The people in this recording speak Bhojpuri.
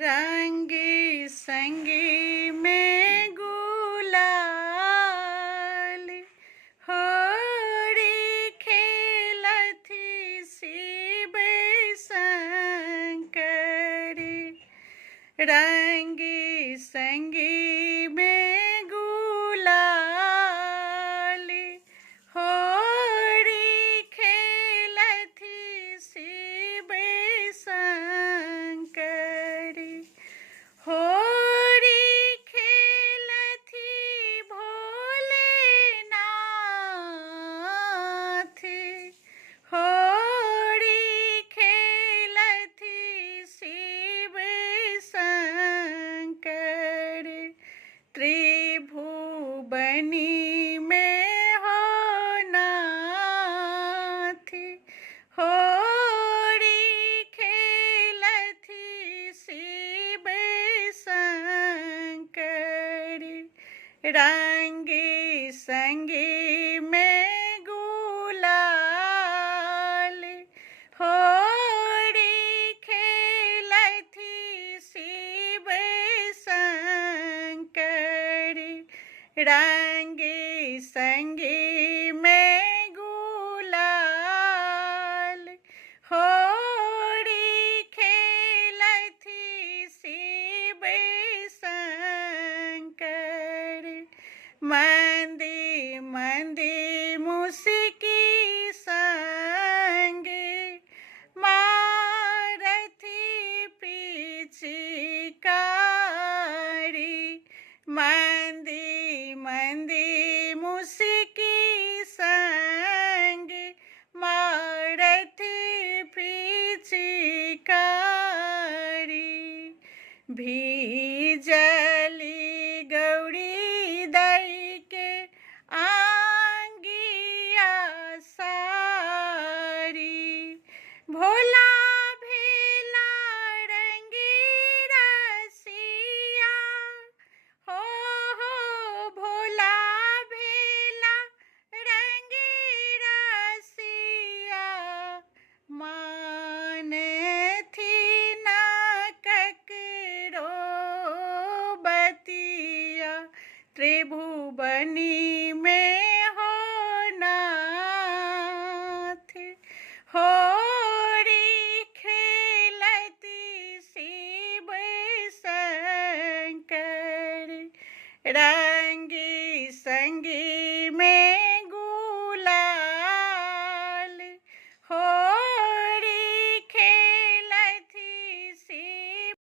रंगी संगी में गुलाल होरी खेलथी शिव शंकरी। रंगी संगी में गुलाल होरी खेलथी शिव शंकरी। होरी खेलथी भोलेनाथ। होरी खेलथी शिव शंकरी। त्रिभुवनी में हो नाथ। होरी खेलथी शिव शंकरी। रंगी संगी में गुलाल होरी खेलथी शिव शंकरी। रंगी संगी में गुलाल होरी खेलथी शिव शंकरी। मंदी मंदी मुस्की संग मारथी पिचकारी। मंदी मंदी मुस्की संग मारथी पिचकारी। भीजली गौरी दई के आंगिया सारी। भोला भेला रंगी रसिया हो भोला भेला रंगी रसिया। मानथी न ककरो बतिया। त्रिभुवनी में हो नाथ। होरी खेलती शिव शंकरी।